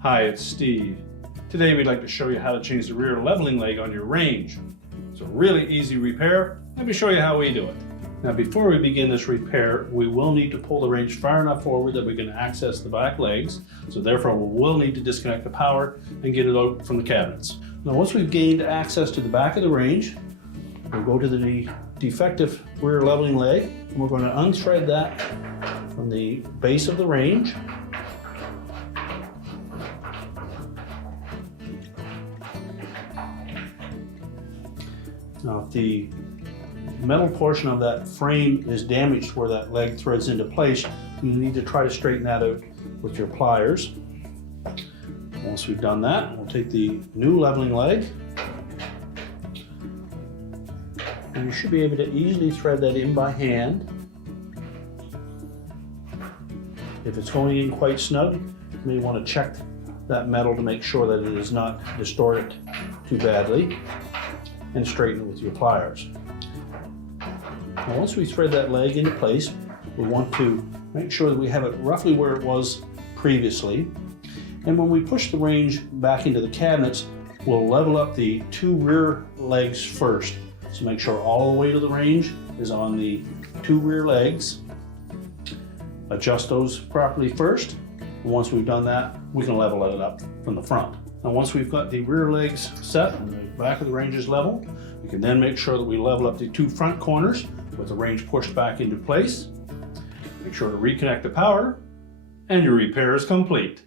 Hi, it's Steve. Today we'd like to show you how to change the rear leveling leg on your range. It's a really easy repair. Let me show you how we do it. Now before we begin this repair, we will need to pull the range far enough forward that we can access the back legs. So therefore we will need to disconnect the power and get it out from the cabinets. Now once we've gained access to the back of the range, we'll go to the defective rear leveling leg and we're going to unthread that from the base of the range. Now if the metal portion of that frame is damaged where that leg threads into place, you need to try to straighten that out with your pliers. Once we've done that, we'll take the new leveling leg and you should be able to easily thread that in by hand. If it's going in quite snug, you may want to check that metal to make sure that it is not distorted too badly, and straighten it with your pliers. Now once we thread that leg into place, we want to make sure that we have it roughly where it was previously. And when we push the range back into the cabinets, we'll level up the two rear legs first. So make sure all the weight of the range is on the two rear legs. Adjust those properly first. And once we've done that, we can level it up from the front. Now once we've got the rear legs set and the back of the range is level, we can then make sure that we level up the two front corners with the range pushed back into place. Make sure to reconnect the power and your repair is complete.